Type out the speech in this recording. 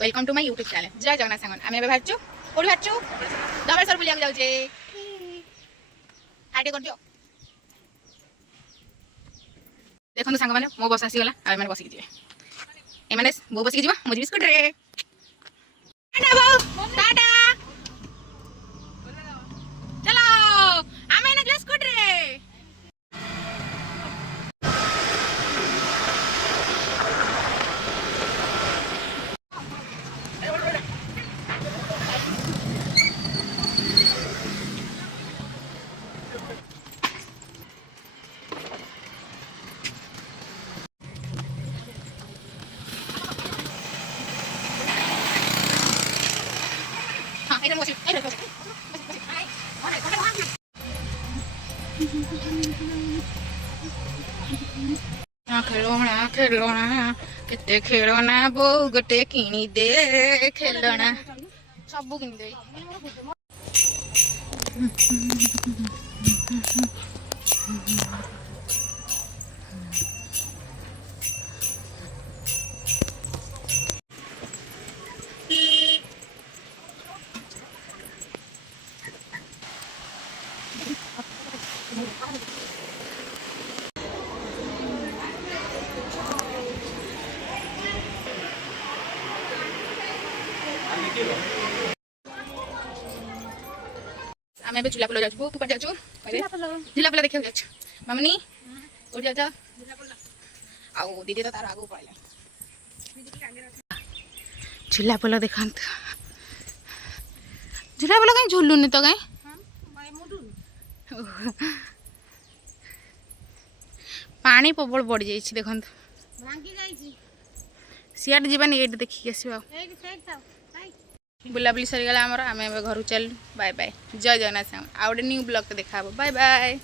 Welcome to my YouTube channel Jai Jagannath सांगन आमे बाहरचु कोडी बाहरचु धवलेश्वर बुलिया जाऊ जे हाइटे कर दियो देखो सांग माने मो बस आसी गला आ माने बसी जिवे ए माने मो बसी जिवा मो बिस्कुट रे टाटा बाऊ टाटा चलो आमे ने बिस्कुट रे खेलोना खेलोना केते खेलोना बो गोटे किनी दे खेलोना सब किनी दे आमे बे झुलापोल जाछु तू पर जाछु झुलापोल देखियो जाछु मम्मी उठ जा आ दीदी तो तार आगु पड़ले झुलापोल देखंत झुलापोल कहीं झुलुनी तो कहीं पानी प्रबल बढ़ जाई देखंत भांगी जाई सियाड जीवन एट देखि आसीबा बुलाबुली सरीगला आम घर चल बाय बाय जय जगन्नाथ आउ गोटे न्यू ब्लॉग देखा बाय बाय।